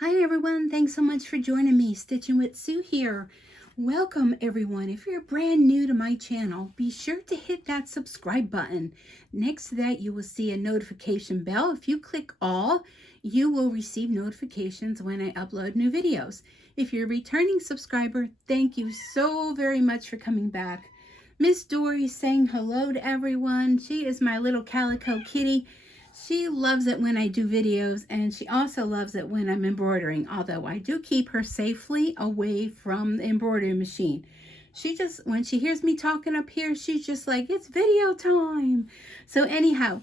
Hi everyone, thanks so much for joining me. Stitching with Sue here. Welcome everyone. If you're brand new to my channel, be sure to hit that subscribe button. Next to that, you will see a notification bell. If you click all, you will receive notifications when I upload new videos. If you're a returning subscriber, thank you so very much for coming back. Miss Dory saying hello to everyone. She is my little calico kitty. She loves it when I do videos, and she also loves it when I'm embroidering, although I do keep her safely away from the embroidery machine. She just, when she hears me talking up here, she's just like, it's video time. So anyhow,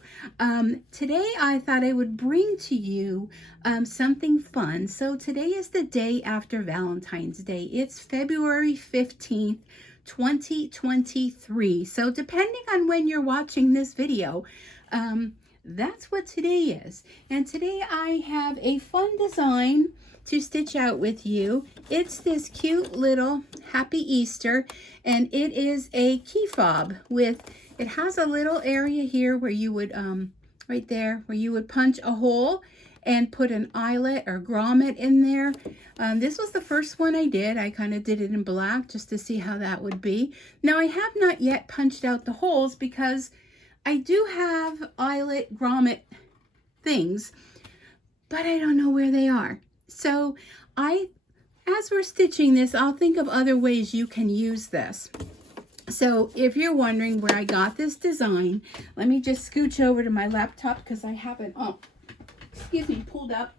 today I thought I would bring to you something fun. So today is the day after Valentine's Day. It's February 15th, 2023. So depending on when you're watching this video, that's what today is. And today I have a fun design to stitch out with you. It's this cute little Happy Easter, and it is a key fob with, it has a little area here where you would, right there, where you would punch a hole and put an eyelet or grommet in there. This was the first one I did. I kind of did it in black just to see how that would be. Now I have not yet punched out the holes because I do have eyelet grommet things, but I don't know where they are. So as we're stitching this, I'll think of other ways you can use this. So if you're wondering where I got this design, let me just scooch over to my laptop because I haven't, pulled up.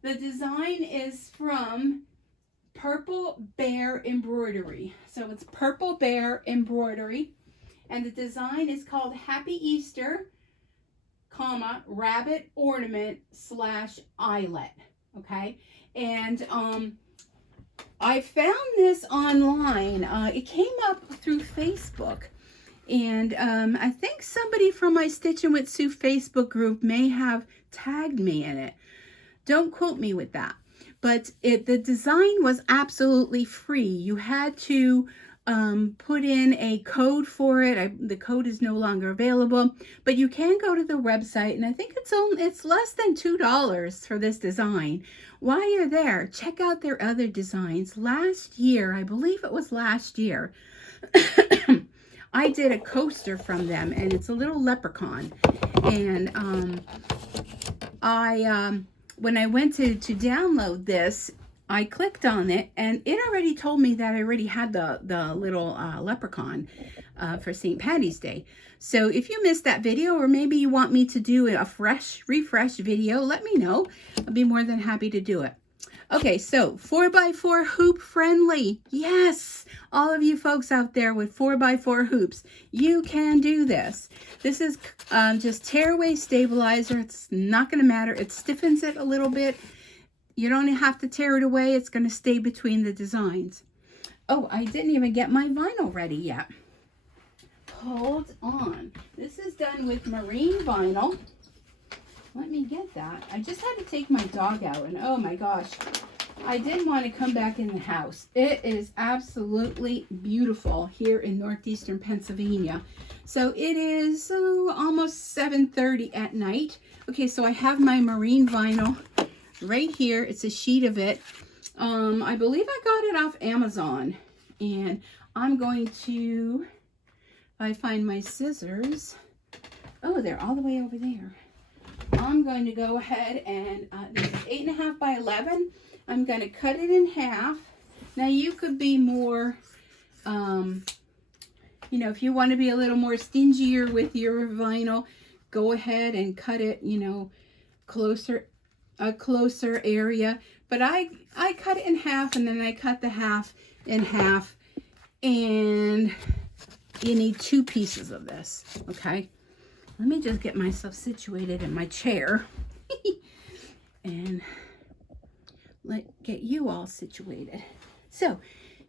The design is from Purple Bear Embroidery. So it's Purple Bear Embroidery. And the design is called Happy Easter, comma, rabbit ornament / eyelet, okay? And I found this online. It came up through Facebook. And I think somebody from my Stitchin' with Sue Facebook group may have tagged me in it. Don't quote me with that. But the design was absolutely free. You had to put in a code for it. The code is no longer available, but you can go to the website, and I think it's less than $2 for this design. While you're there, check out their other designs. Last year, I believe it was last year, I did a coaster from them, and it's a little leprechaun. And when I went to download this, I clicked on it, and it already told me that I already had the little leprechaun for St. Patty's Day. So if you missed that video, or maybe you want me to do a refresh video, let me know. I'll be more than happy to do it. Okay, so 4x4 hoop friendly. Yes, all of you folks out there with 4x4 hoops, you can do this. This is just tearaway stabilizer. It's not going to matter. It stiffens it a little bit. You don't have to tear it away. It's going to stay between the designs. Oh, I didn't even get my vinyl ready yet. Hold on. This is done with marine vinyl. Let me get that. I just had to take my dog out, and oh my gosh, I didn't want to come back in the house. It is absolutely beautiful here in northeastern Pennsylvania. So it is almost 7:30 at night. Okay, so I have my marine vinyl right here. It's a sheet of it. I believe I got it off Amazon, and I'm going to, if I find my scissors, oh, they're all the way over there. I'm going to go ahead and this is 8.5 by 11. I'm going to cut it in half. Now you could be more, if you want to be a little more stingier with your vinyl, go ahead and cut it, a closer area. But I cut it in half, and then I cut the half in half, and you need 2 pieces of this, okay? Let me just get myself situated in my chair and get you all situated. So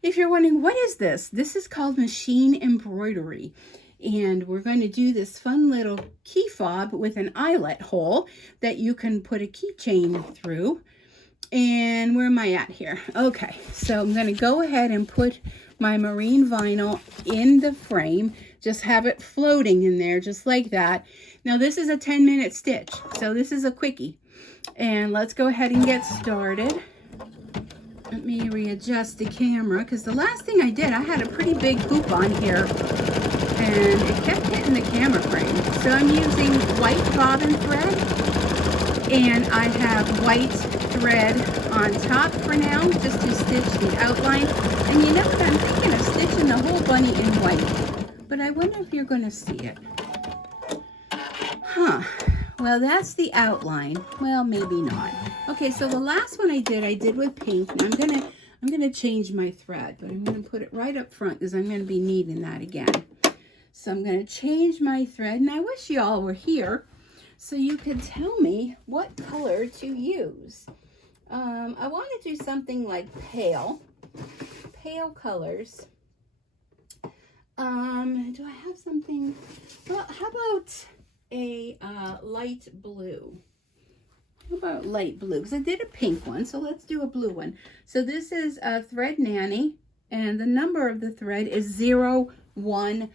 if you're wondering, what is this? This is called machine embroidery. And we're going to do this fun little key fob with an eyelet hole that you can put a keychain through. And where am I at here? Okay, so I'm going to go ahead and put my marine vinyl in the frame. Just have it floating in there just like that. Now this is a 10-minute stitch, so this is a quickie. And let's go ahead and get started. Let me readjust the camera, because the last thing I did, I had a pretty big hoop on here and it kept hitting the camera frame. So I'm using white bobbin thread, and I have white thread on top for now, just to stitch the outline. And you know what, I'm thinking of stitching the whole bunny in white, but I wonder if you're going to see it. Huh. Well, that's the outline. Well, maybe not. Okay, so the last one I did with pink. And I'm gonna change my thread, but I'm gonna put it right up front because I'm gonna be needing that again. So I'm gonna change my thread, and I wish you all were here so you could tell me what color to use. I want to do something like pale colors. Do I have something? Well, how about a light blue? How about light blue? Because I did a pink one, so let's do a blue one. So this is a Thread Nanny, and the number of the thread is 017.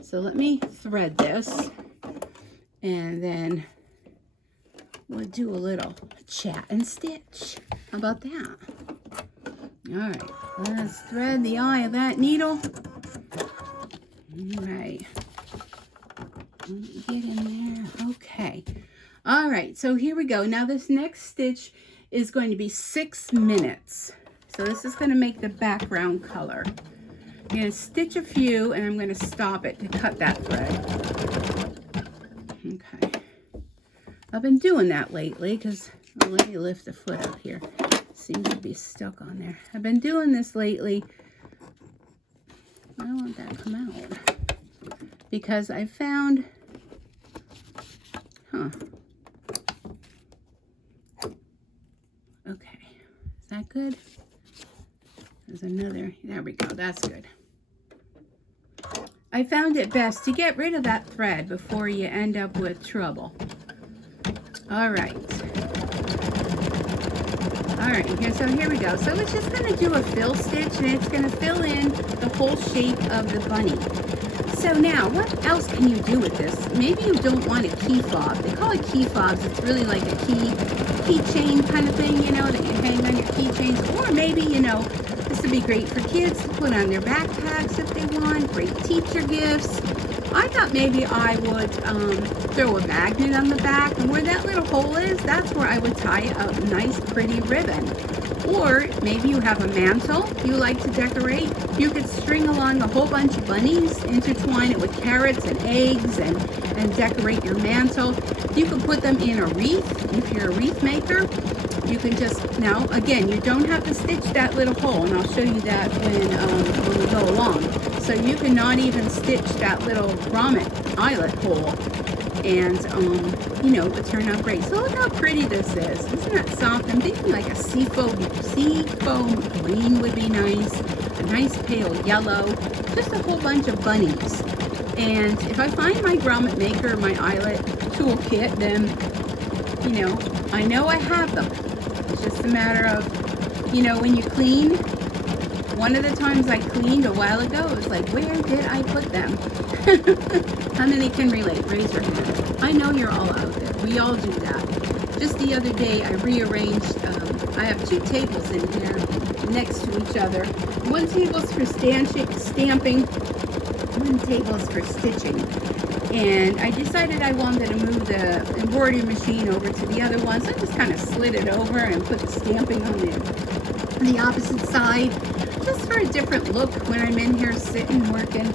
So let me thread this, and then we'll do a little chat and stitch. How about that? All right, let's thread the eye of that needle. All right. Let me get in there. Okay. All right, so here we go. Now this next stitch is going to be 6 minutes. So this is going to make the background color. I'm going to stitch a few, and I'm going to stop it to cut that thread. Okay. I've been doing that lately because, well, let me lift the foot up here. Seems to be stuck on there. I've been doing this lately. I don't want that to come out because I found, okay, is that good? There's another, there we go, that's good. I found it best to get rid of that thread before you end up with trouble. All right. All right, so here we go. So it's just going to do a fill stitch, and it's going to fill in the whole shape of the bunny. So now, what else can you do with this? Maybe you don't want a key fob. They call it key fobs. It's really like a keychain kind of thing, you know, that you hang on your keychains. Or maybe, you know, this would be great for kids to put on their backpacks if they want. Great teacher gifts. I thought maybe I would throw a magnet on the back, and where that little hole is, that's where I would tie a nice pretty ribbon. Or maybe you have a mantle you like to decorate. You could string along a whole bunch of bunnies, intertwine it with carrots and eggs, and decorate your mantle. You could put them in a wreath if you're a wreath maker. You can just, now again, you don't have to stitch that little hole, and I'll show you that when we go along. So you can not even stitch that little grommet eyelet hole, and you know, it would turn out great. So look how pretty this is. Isn't that soft? I'm thinking like a seafoam green would be nice, a nice pale yellow, just a whole bunch of bunnies. And if I find my grommet maker, my eyelet toolkit, then, you know I have them. It's just a matter of, you know, when you clean. One of the times I cleaned a while ago, it was like, where did I put them? How many can relate? Raise your hand. I know you're all out there. We all do that. Just the other day, I rearranged, I have 2 tables in here next to each other. One table's for stamping, one table's for stitching. And I decided I wanted to move the embroidery machine over to the other one, so I just kind of slid it over and put the stamping on the opposite side, just for a different look when I'm in here sitting working.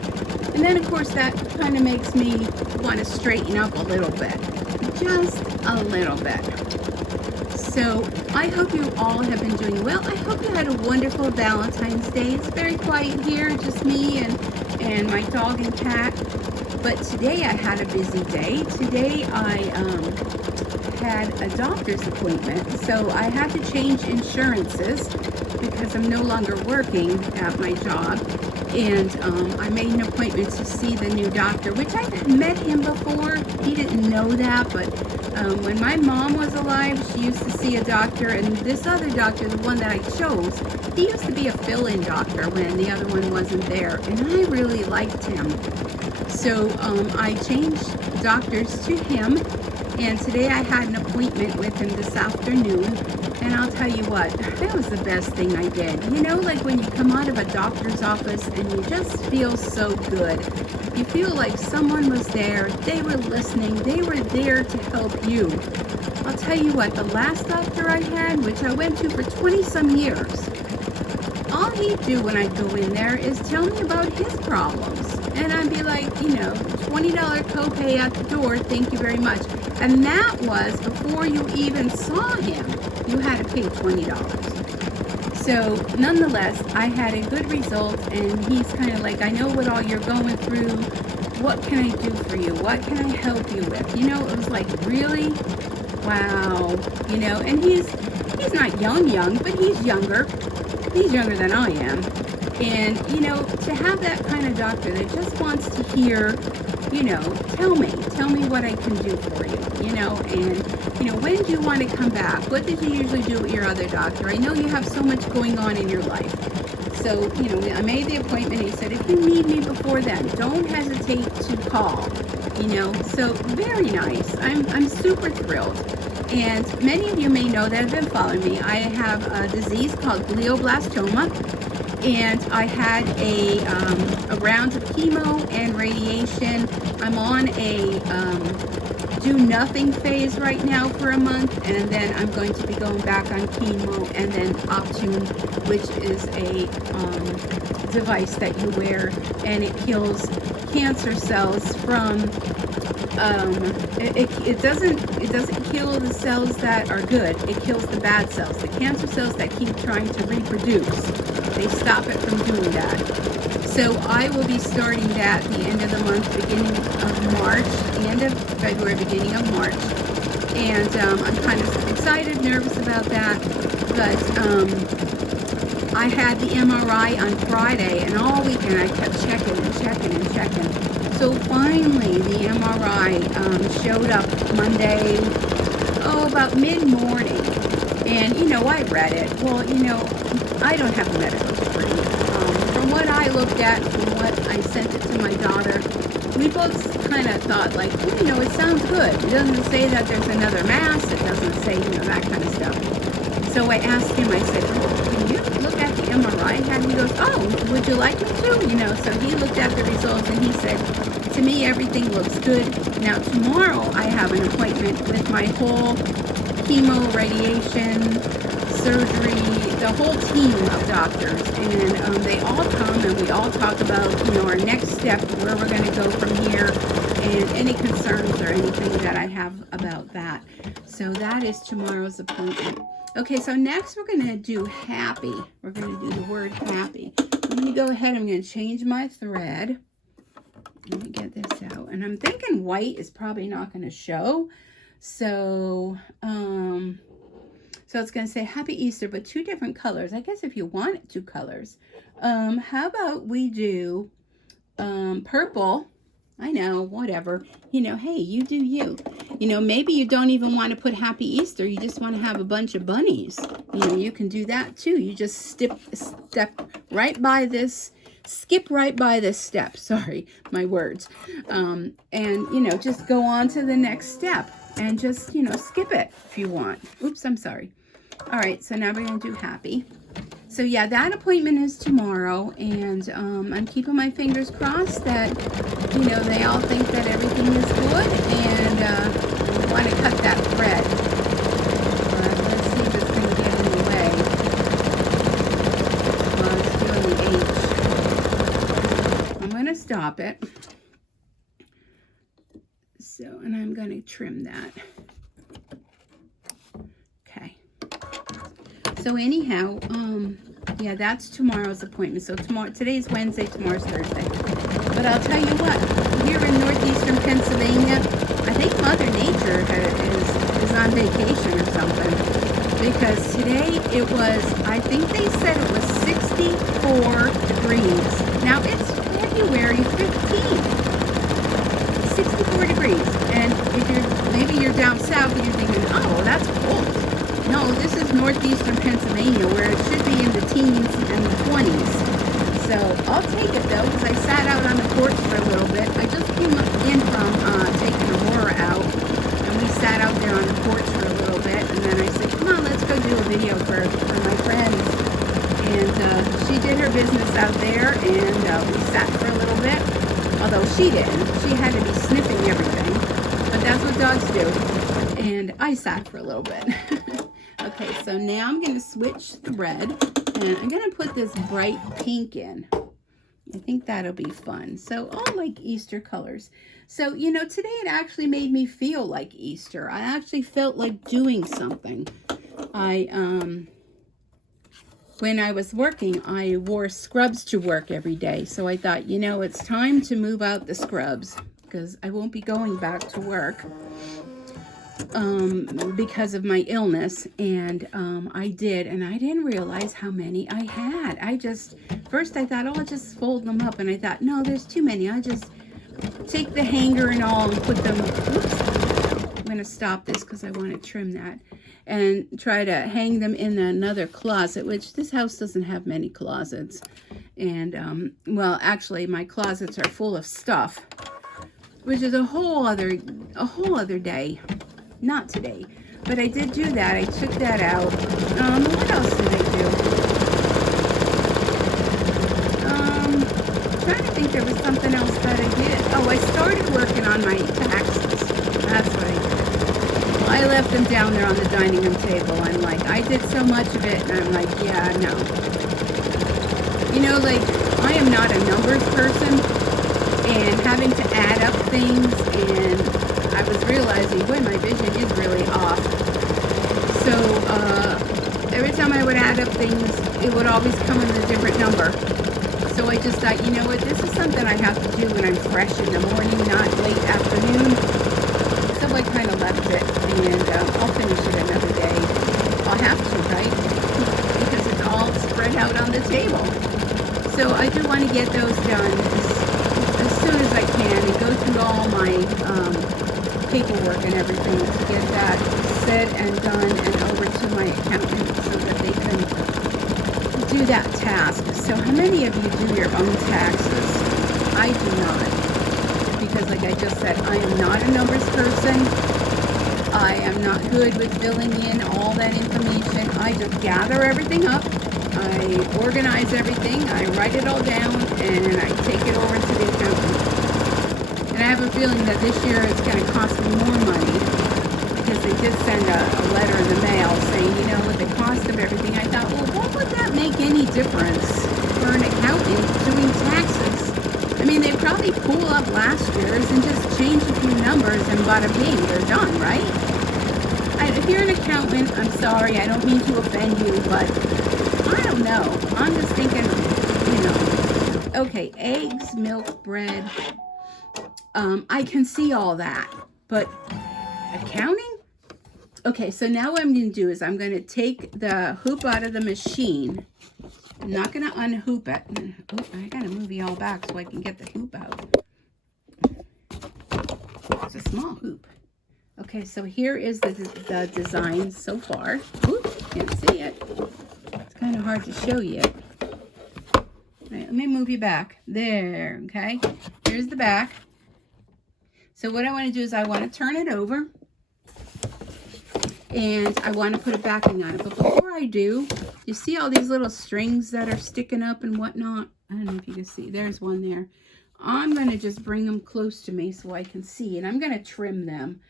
And then of course that kind of makes me want to straighten up a little bit, just a little bit. So I hope you all have been doing well. I hope you had a wonderful Valentine's Day. It's very quiet here, just me and my dog and cat. But today I had a busy day. Today I had a doctor's appointment, so I had to change insurances because I'm no longer working at my job. And I made an appointment to see the new doctor, which I've met him before. He didn't know that, but when my mom was alive, she used to see a doctor, and this other doctor, the one that I chose, he used to be a fill-in doctor when the other one wasn't there, and I really liked him. So I changed doctors to him, And today I had an appointment with him this afternoon, and I'll tell you what, that was the best thing I did. You know, like when you come out of a doctor's office and you just feel so good. You feel like someone was there, they were listening, they were there to help you. I'll tell you what, the last doctor I had, which I went to for 20-some years, all he'd do when I'd go in there is tell me about his problems. And I'd be like, you know, $20 copay at the door, thank you very much. And that was before you even saw him. You had to pay $20. So nonetheless, I had a good result, and he's kind of like, I know what all you're going through. What can I do for you? What can I help you with? You know, it was like, really? Wow. You know, and he's not young, but he's younger. He's younger than I am. And, you know, to have that kind of doctor that just wants to hear, you know, tell me what I can do for you, you know, and, you know, when do you want to come back? What did you usually do with your other doctor? I know you have so much going on in your life. So, you know, I made the appointment. He said, if you need me before then, don't hesitate to call, you know. So very nice. I'm super thrilled. And many of you may know that have been following me. I have a disease called glioblastoma, and I had a round of chemo and radiation. I'm on a do nothing phase right now for a month, and then I'm going to be going back on chemo, and then Optune, which is a device that you wear, and it kills cancer cells from it doesn't kill the cells that are good. It kills the bad cells, the cancer cells that keep trying to reproduce. They stop it from doing that. So I will be starting that the end of the month, beginning of March, the end of February, beginning of March. And I'm kind of excited, nervous about that. But I had the MRI on Friday, and all weekend I kept checking and checking and checking. So finally, the MRI showed up Monday, about mid-morning. And, you know, I read it. Well, you know, I don't have a medical degree. From what I looked at, from what I sent it to my daughter, we both kind of thought, like, well, you know, it sounds good. It doesn't say that there's another mass. It doesn't say, you know, that kind of stuff. So I asked him, I said, oh, can you look at the MRI? And he goes, oh, would you like me to? You know, so he looked at the results, and he said, to me, everything looks good. Now, tomorrow, I have an appointment with my whole chemo, radiation, surgery, the whole team of doctors. And they all come, and we all talk about, you know, our next step, where we're going to go from here, and any concerns or anything that I have about that. So that is tomorrow's appointment. Okay, so next we're going to do happy. We're going to do the word happy. I'm going to go ahead. I'm going to change my thread. Let me get this out. And I'm thinking white is probably not going to show. So, so it's going to say Happy Easter, but two different colors. I guess if you want two colors. How about we do purple? I know, whatever. You know, hey, you do you. You know, maybe you don't even want to put Happy Easter. You just want to have a bunch of bunnies. You know, you can do that too. You just step right by this. Skip right by this step. Sorry, my words. And, you know, just go on to the next step. And just, you know, skip it if you want. Oops, I'm sorry. All right, so now we're going to do happy. So, yeah, that appointment is tomorrow. And I'm keeping my fingers crossed that, you know, they all think that everything is good. And we want to cut that thread. But let's see if it's going to get in the way. Well, it's doing the H. I'm going to stop it. So, and I'm going to trim that. Okay. So anyhow, yeah, that's tomorrow's appointment. So today's Wednesday, tomorrow's Thursday. But I'll tell you what, here in northeastern Pennsylvania, I think Mother Nature is on vacation or something. Because today it was, I think they said it was 64 degrees. Now it's February 15th. 64 degrees. And if maybe you're down south and you're thinking, oh, that's cold. No, this is northeastern Pennsylvania, where it should be in the teens and the 20s. So I'll take it though, because I sat out on the porch for a little bit. I just came in from taking Aurora out, and we sat out there, and we sat for a little bit. Although she didn't. She had to be sniffing everything. But that's what dogs do. And I sat for a little bit. Okay, so now I'm going to switch thread. And I'm going to put this bright pink in. I think that'll be fun. So all like Easter colors. So, you know, today it actually made me feel like Easter. I actually felt like doing something. When I was working, I wore scrubs to work every day. So I thought, you know, it's time to move out the scrubs because I won't be going back to work because of my illness. And I did, and I didn't realize how many I had. First I thought, oh, I'll just fold them up. And I thought, no, there's too many. I'll just take the hanger and all and put them, oops, I'm going to stop this because I want to trim that. And try to hang them in another closet, which this house doesn't have many closets. And, well, actually, my closets are full of stuff, which is a whole other day. Not today. But I did do that. I took that out. What else did I do? I'm trying to think there was something else that I did. Oh, I started working on my taxes. That's what I did. I left them down there on the dining room table. I'm like, I did so much of it, and I'm like, yeah, no. You know, like, I am not a numbers person, and having to add up things, and I was realizing, boy, my vision is really off. So, every time I would add up things, it would always come in a different number. So I just thought, you know what, this is something I have to do when I'm fresh in the morning, not late afternoon. So I kind of left it, and I'll finish it another day. I'll have to, right? Because it's all spread out on the table. So I do want to get those done as soon as I can and go through all my paperwork and everything to get that said and done and over to my accountant so that they can do that task. So how many of you do your own taxes? I do not. Because like I just said, I am not a numbers person. I am not good with filling in all that information. I just gather everything up. I organize everything. I write it all down, and then I take it over to the accountant. And I have a feeling that this year it's going to cost me more money because they did send a letter in the mail saying, you know, with the cost of everything. I thought, well, what would that make any difference for an accountant doing taxes? I mean, they probably pull up last year's and just change a few numbers and bada bing, they're done, right? If you're an accountant, I'm sorry, I don't mean to offend you, but I don't know. I'm just thinking, you know, okay, eggs, milk, bread, I can see all that, but accounting? Okay, so now what I'm going to do is I'm going to take the hoop out of the machine. I'm not going to unhoop it. Oop, I got to move you all back so I can get the hoop out. It's a small hoop. Okay, so here is the design so far. Oop, can't see it. It's kind of hard to show you. All right, let me move you back. There, okay. Here's the back. So what I want to do is I want to turn it over. And I want to put a backing on it. But before I do, you see all these little strings that are sticking up and whatnot? I don't know if you can see. There's one there. I'm going to just bring them close to me so I can see. And I'm going to trim them.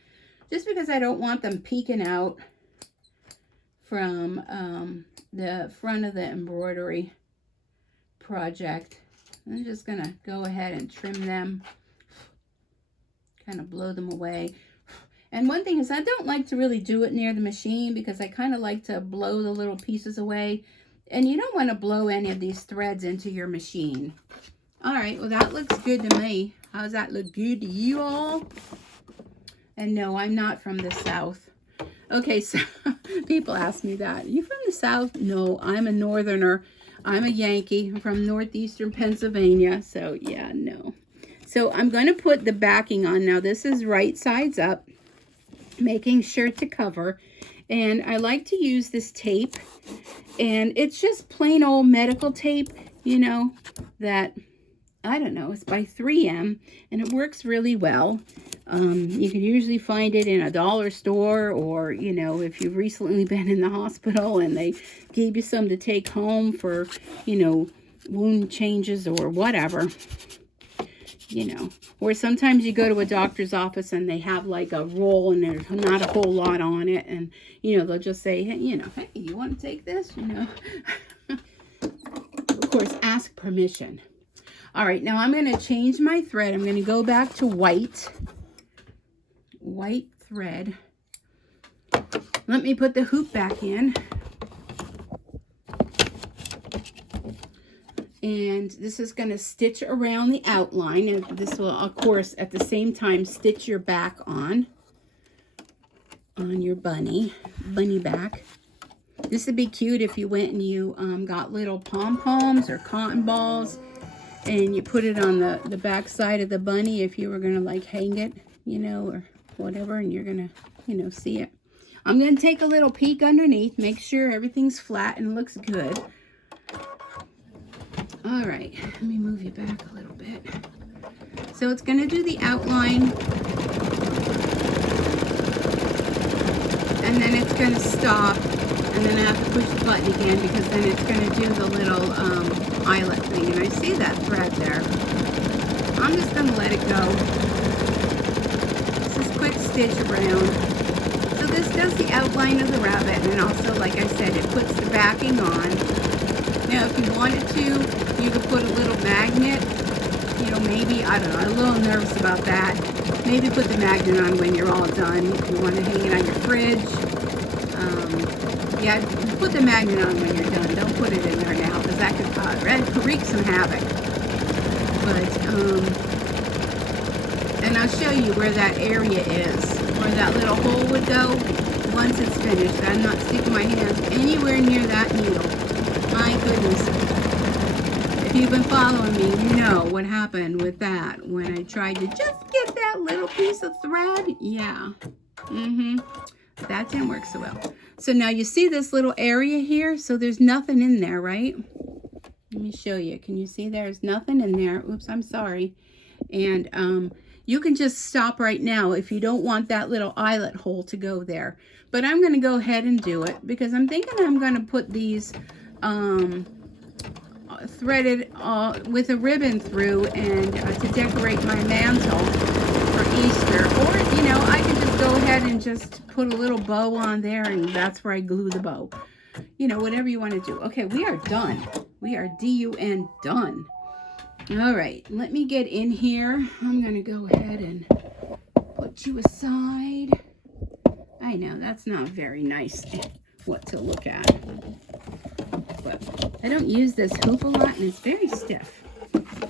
Just because I don't want them peeking out from the front of the embroidery project. I'm just going to go ahead and trim them. Kind of blow them away. And one thing is I don't like to really do it near the machine because I kind of like to blow the little pieces away. And you don't want to blow any of these threads into your machine. All right, well, that looks good to me. How does that look good to you all? And no, I'm not from the South. Okay, so people ask me that. Are you from the South? No, I'm a Northerner. I'm a Yankee. I'm from northeastern Pennsylvania. So, yeah, no. So, I'm going to put the backing on. Now, this is right sides up, making sure to cover. And I like to use this tape. And it's just plain old medical tape, you know, that, I don't know, it's by 3M. And it works really well. You can usually find it in a dollar store, or, you know, if you've recently been in the hospital and they gave you some to take home for, you know, wound changes or whatever, you know. Or sometimes you go to a doctor's office and they have like a roll and there's not a whole lot on it. And, you know, they'll just say, hey, you know, hey, you want to take this? You know. Of course, ask permission. All right, now I'm going to change my thread. I'm going to go back to white thread. Let me put the hoop back in. And this is going to stitch around the outline. And this will, of course, at the same time, stitch your back on your bunny back. This would be cute if you went and you got little pom-poms or cotton balls and you put it on the back side of the bunny if you were going to like hang it, you know, or whatever, and you're going to, you know, see it. I'm going to take a little peek underneath, make sure everything's flat and looks good. All right, let me move you back a little bit. So it's going to do the outline, and then it's going to stop, and then I have to push the button again because then it's going to do the little eyelet thing. And I see that thread there. I'm just going to let it go. This is quick stitch around. So this does the outline of the rabbit, and also, like I said, it puts the backing on. Now, if you wanted to, you could put a little magnet, you know, maybe, I don't know, I'm a little nervous about that. Maybe put the magnet on when you're all done. If you want to hang it on your fridge. Yeah, put the magnet on when you're done. Don't put it in there now, because that could wreak some havoc. But, and I'll show you where that area is, where that little hole would go once it's finished. I'm not sticking my hands anywhere near that needle. My goodness. If you've been following me, you know what happened with that when I tried to just get that little piece of thread. Yeah. That didn't work so well. So now you see this little area here? So there's nothing in there, right? Let me show you. Can you see there's nothing in there? Oops, I'm sorry. And you can just stop right now if you don't want that little eyelet hole to go there. But I'm going to go ahead and do it because I'm thinking I'm going to put these threaded with a ribbon through and to decorate my mantle for Easter. Or, you know, I can just go ahead and just put a little bow on there and that's where I glue the bow. You know, whatever you want to do. Okay, we are done. We are D-U-N done. All right, let me get in here. I'm going to go ahead and put you aside. I know, that's not very nice what to look at. But I don't use this hoop a lot and it's very stiff.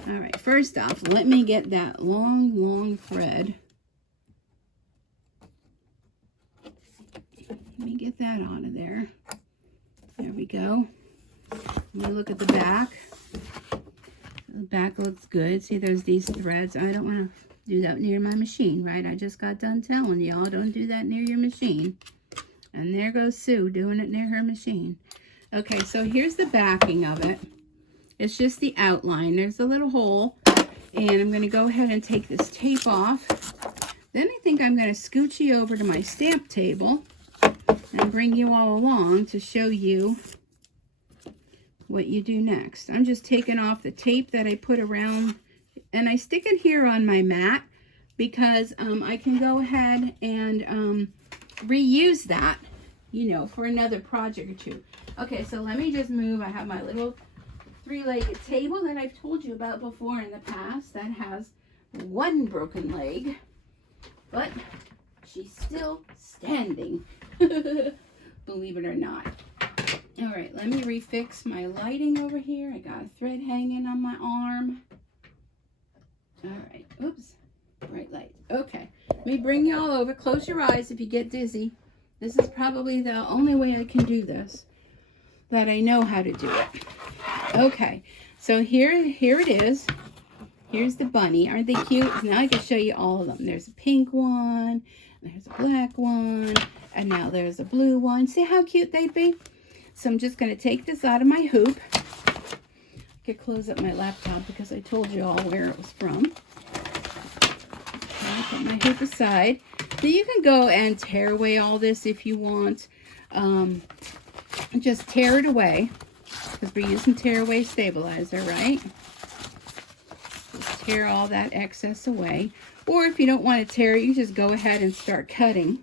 All right, first off, let me get that long thread. Let me get that out of there. There we go. Let me look at the back. The back looks good. See, there's these threads. I don't want to do that near my machine, right? I just got done telling y'all, don't do that near your machine. And there goes Sue doing it near her machine. Okay, so here's the backing of it. It's just the outline. There's a little hole. And I'm going to go ahead and take this tape off. Then I think I'm going to scooch you over to my stamp table and bring you all along to show you what you do next. I'm just taking off the tape that I put around, and I stick it here on my mat because I can go ahead and reuse that, you know, for another project or two. Okay, so let me just move. I have my little three-legged table that I've told you about before in the past that has one broken leg, but she's still standing, believe it or not. All right, let me refix my lighting over here. I got a thread hanging on my arm. All right, oops, bright light. Okay, let me bring you all over. Close your eyes if you get dizzy. This is probably the only way I can do this, that I know how to do it. Okay, so here it is. Here's the bunny. Aren't they cute? Now I can show you all of them. There's a pink one, there's a black one, and now there's a blue one. See how cute they'd be? So I'm just going to take this out of my hoop. I could close up my laptop because I told you all where it was from. Okay, put my hoop aside. So you can go and tear away all this if you want. Just tear it away. because we're using tearaway stabilizer, right? Just tear all that excess away. Or if you don't want to tear it, you just go ahead and start cutting.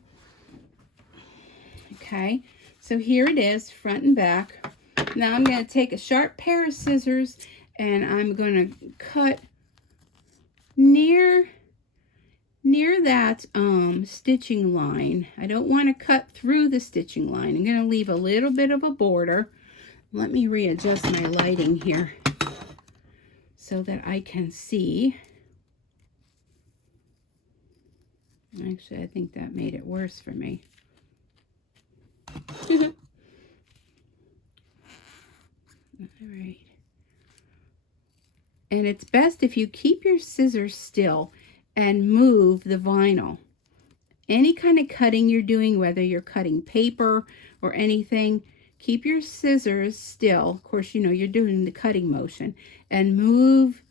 Okay, so here it is, front and back. Now I'm going to take a sharp pair of scissors and I'm going to cut near that stitching line. I don't want to cut through the stitching line. I'm going to leave a little bit of a border. Let me readjust my lighting here so that I can see. Actually, I think that made it worse for me. All right. And it's best if you keep your scissors still and move the vinyl. Any kind of cutting you're doing, whether you're cutting paper or anything, keep your scissors still. Of course, you know, you're doing the cutting motion, and move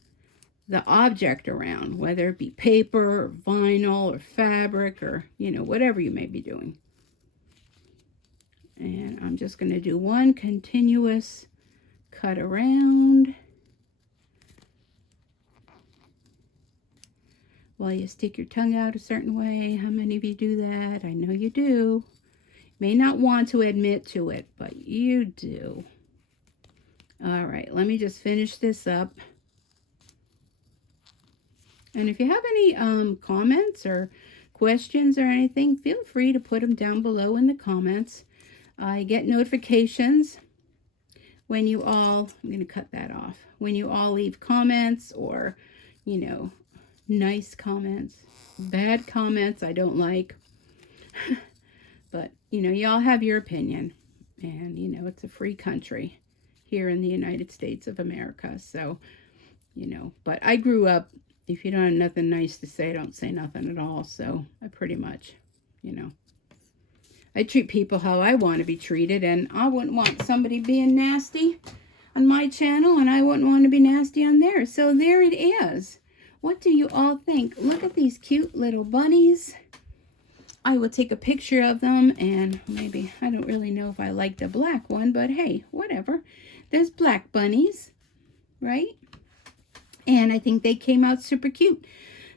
the object around, whether it be paper or vinyl or fabric or, you know, whatever you may be doing. And I'm just going to do one continuous cut around while you stick your tongue out a certain way. How many of you do that? I know you do. May not want to admit to it, but you do. All right, let me just finish this up. And if you have any comments or questions or anything, feel free to put them down below in the comments. I get notifications when you all, I'm going to cut that off, when you all leave comments or, you know, nice comments. Bad comments I don't like. But, you know, y'all have your opinion. And, you know, it's a free country here in the United States of America. So, you know, but I grew up, if you don't have nothing nice to say, don't say nothing at all. So I pretty much, you know, I treat people how I want to be treated. And I wouldn't want somebody being nasty on my channel, and I wouldn't want to be nasty on theirs. So there it is. What do you all think? Look at these cute little bunnies. I will take a picture of them, and maybe, I don't really know if I like the black one, but hey, whatever. There's black bunnies, right? And I think they came out super cute.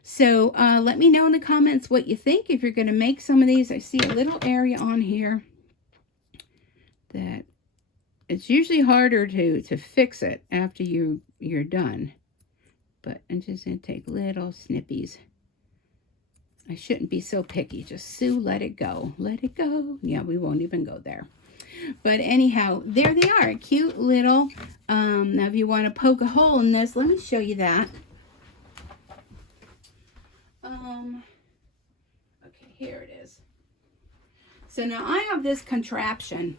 So let me know in the comments what you think if you're going to make some of these. I see a little area on here that it's usually harder to fix it after you're done. But I'm just going to take little snippies. I shouldn't be so picky. Just Sue, let it go. Let it go. Yeah, we won't even go there. But anyhow, there they are. Cute little, now if you want to poke a hole in this, let me show you that. Okay, here it is. So now I have this contraption.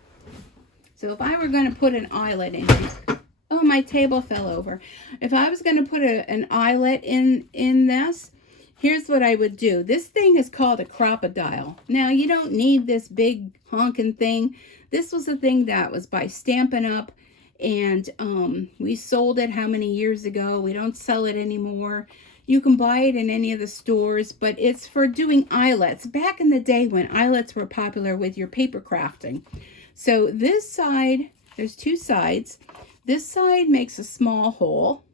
So if I were going to put an eyelet in here, oh, my table fell over. If I was going to put an eyelet in this, here's what I would do. This thing is called a crocodile. Now, you don't need this big honking thing. This was a thing that was by Stampin' Up! And we sold it how many years ago? We don't sell it anymore. You can buy it in any of the stores, but it's for doing eyelets. Back in the day when eyelets were popular with your paper crafting. So this side, there's two sides. This side makes a small hole.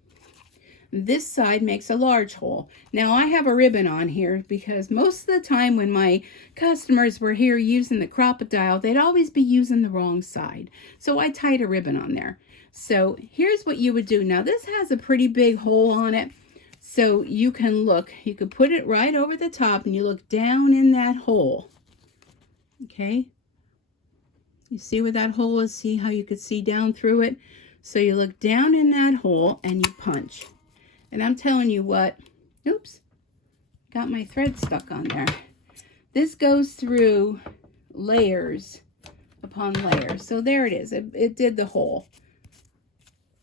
This side makes a large hole. Now I have a ribbon on here because most of the time when my customers were here using the crocodile, they'd always be using the wrong side. So I tied a ribbon on there. So here's what you would do. Now this has a pretty big hole on it. So you can look, you could put it right over the top and you look down in that hole. Okay. You see where that hole is? See how you could see down through it? So you look down in that hole and you punch. And I'm telling you what, oops, got my thread stuck on there. This goes through layers upon layers. So there it is. It did the hole.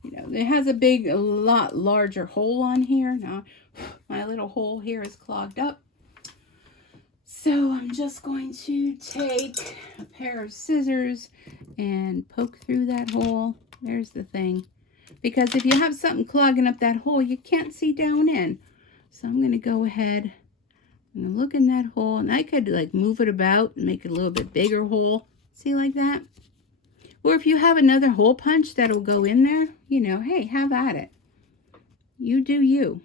You know, it has a lot larger hole on here. Now, my little hole here is clogged up. So I'm just going to take a pair of scissors and poke through that hole. There's the thing. Because if you have something clogging up that hole, you can't see down in. So I'm going to go ahead and look in that hole. And I could like move it about and make it a little bit bigger hole. See like that? Or if you have another hole punch that'll go in there, you know, hey, have at it. You do you.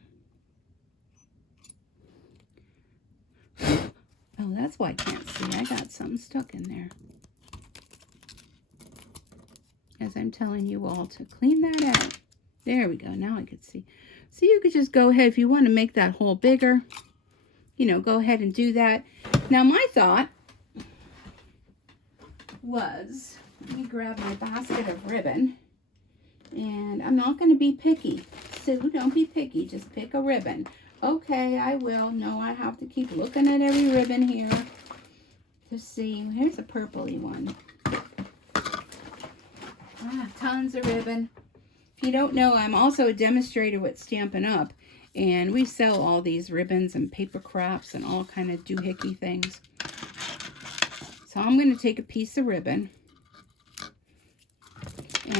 Oh, that's why I can't see. I got something stuck in there. As I'm telling you all to clean that out. There we go. Now I can see. So you could just go ahead, if you want to make that hole bigger, you know, go ahead and do that. Now my thought was, let me grab my basket of ribbon. And I'm not going to be picky. Sue, don't be picky. Just pick a ribbon. Okay, I will. No, I have to keep looking at every ribbon here to see. Here's a purpley one. Ah, tons of ribbon. If you don't know, I'm also a demonstrator with Stampin' Up! And we sell all these ribbons and paper crafts and all kind of doohickey things. So I'm going to take a piece of ribbon.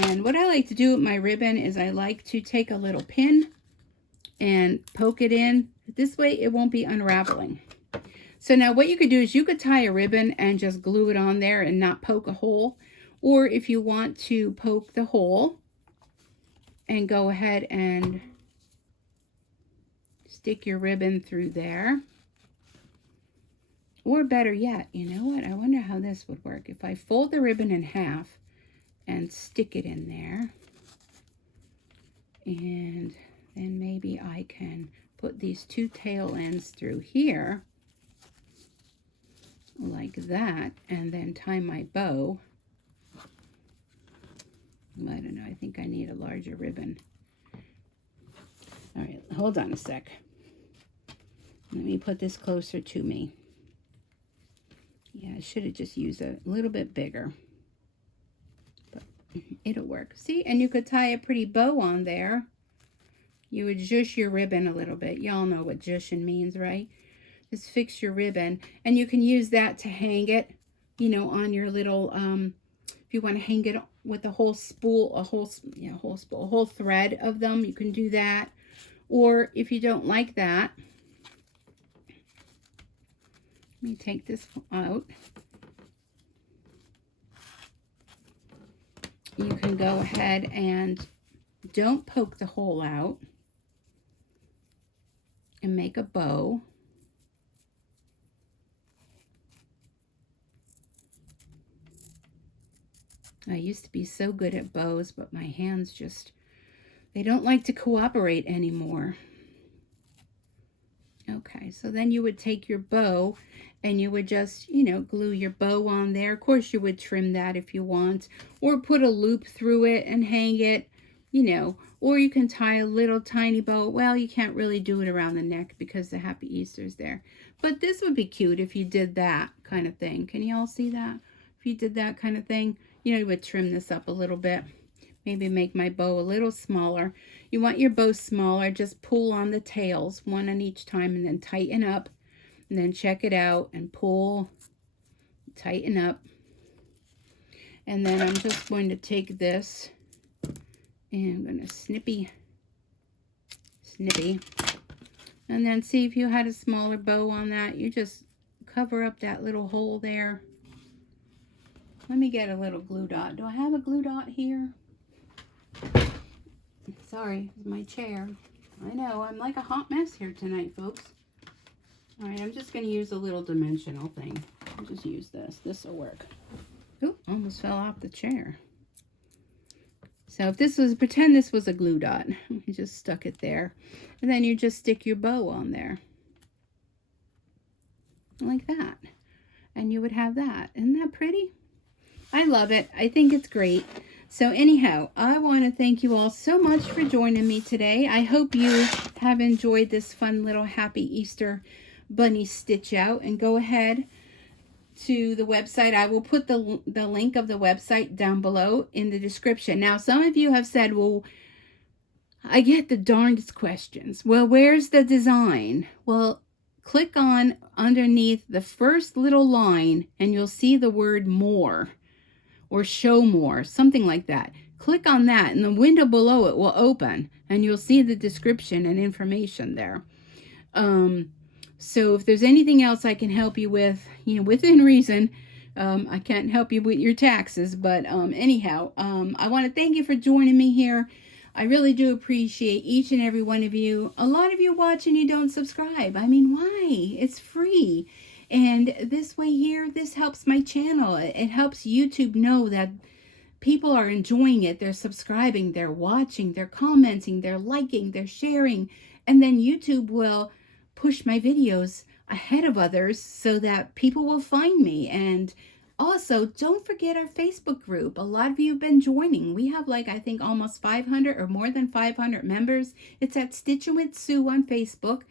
And what I like to do with my ribbon is I like to take a little pin and poke it in. This way it won't be unraveling. So now what you could do is you could tie a ribbon and just glue it on there and not poke a hole. Or if you want to poke the hole and go ahead and stick your ribbon through there. Or better yet, you know what? I wonder how this would work. If I fold the ribbon in half and stick it in there, and then maybe I can put these two tail ends through here like that, and then tie my bow. I don't know, I think I need a larger ribbon. All right, hold on a sec. Let me put this closer to me. Yeah, I should have just used a little bit bigger. But it'll work. See, and you could tie a pretty bow on there. You would zhuzh your ribbon a little bit. Y'all know what zhushing means, right? Just fix your ribbon. And you can use that to hang it, you know, on your little, if you want to hang it with a whole spool, a whole thread of them, you can do that. Or if you don't like that, let me take this out. You can go ahead and don't poke the hole out and make a bow. I used to be so good at bows, but my hands just, they don't like to cooperate anymore. Okay, so then you would take your bow and you would just, you know, glue your bow on there. Of course, you would trim that if you want, or put a loop through it and hang it, you know, or you can tie a little tiny bow. Well, you can't really do it around the neck because the Happy Easter's there. But this would be cute if you did that kind of thing. Can you all see that? If you did that kind of thing, you know, you would trim this up a little bit. Maybe make my bow a little smaller. You want your bow smaller, just pull on the tails, one on each time, and then tighten up. And then check it out and pull, tighten up. And then I'm just going to take this and I'm going to snippy. And then see if you had a smaller bow on that. You just cover up that little hole there. Let me get a little glue dot. Do I have a glue dot here? Sorry, it's my chair. I know, I'm like a hot mess here tonight, folks. All right, I'm just going to use a little dimensional thing. I'll just use this. This will work. Ooh, almost fell off the chair. So if this was, pretend this was a glue dot. You just stuck it there. And then you just stick your bow on there. Like that. And you would have that. Isn't that pretty? I love it. I think it's great. So anyhow, I want to thank you all so much for joining me today. I hope you have enjoyed this fun little Happy Easter bunny stitch out. And go ahead to the website. I will put the link of the website down below in the description. Now, some of you have said, well, I get the darndest questions. Well, where's the design? Well, click on underneath the first little line and you'll see the word more or show more, something like that. Click on that and the window below it will open and you'll see the description and information there. So if there's anything else I can help you with, you know, within reason, I can't help you with your taxes, but anyhow, I want to thank you for joining me here. I really do appreciate each and every one of you. A lot of you watch and you don't subscribe. I mean, why? It's free. And this way here, this helps my channel. It helps YouTube know that people are enjoying it. They're subscribing, they're watching, they're commenting, they're liking, they're sharing. And then YouTube will push my videos ahead of others so that people will find me. And also, don't forget our Facebook group. A lot of you have been joining. We have like, I think, almost 500 or more than 500 members. It's at Stitchin with Sue on Facebook.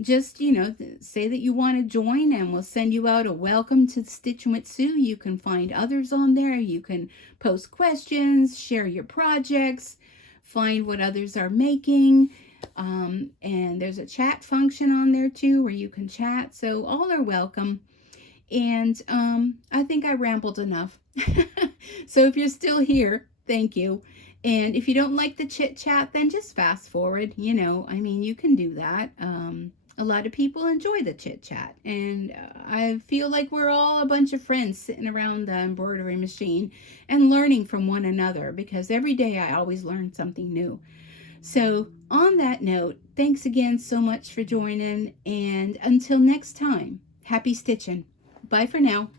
Just, say that you want to join and we'll send you out a welcome to Stitchin with Sue. You can find others on there. You can post questions, share your projects, find what others are making. And there's a chat function on there too where you can chat. So all are welcome. And I think I rambled enough. So if you're still here, thank you. And if you don't like the chit chat, then just fast forward. You can do that. A lot of people enjoy the chit chat, and I feel like we're all a bunch of friends sitting around the embroidery machine and learning from one another, because every day I always learn something new. So on that note, thanks again so much for joining, and until next time, happy stitching. Bye for now.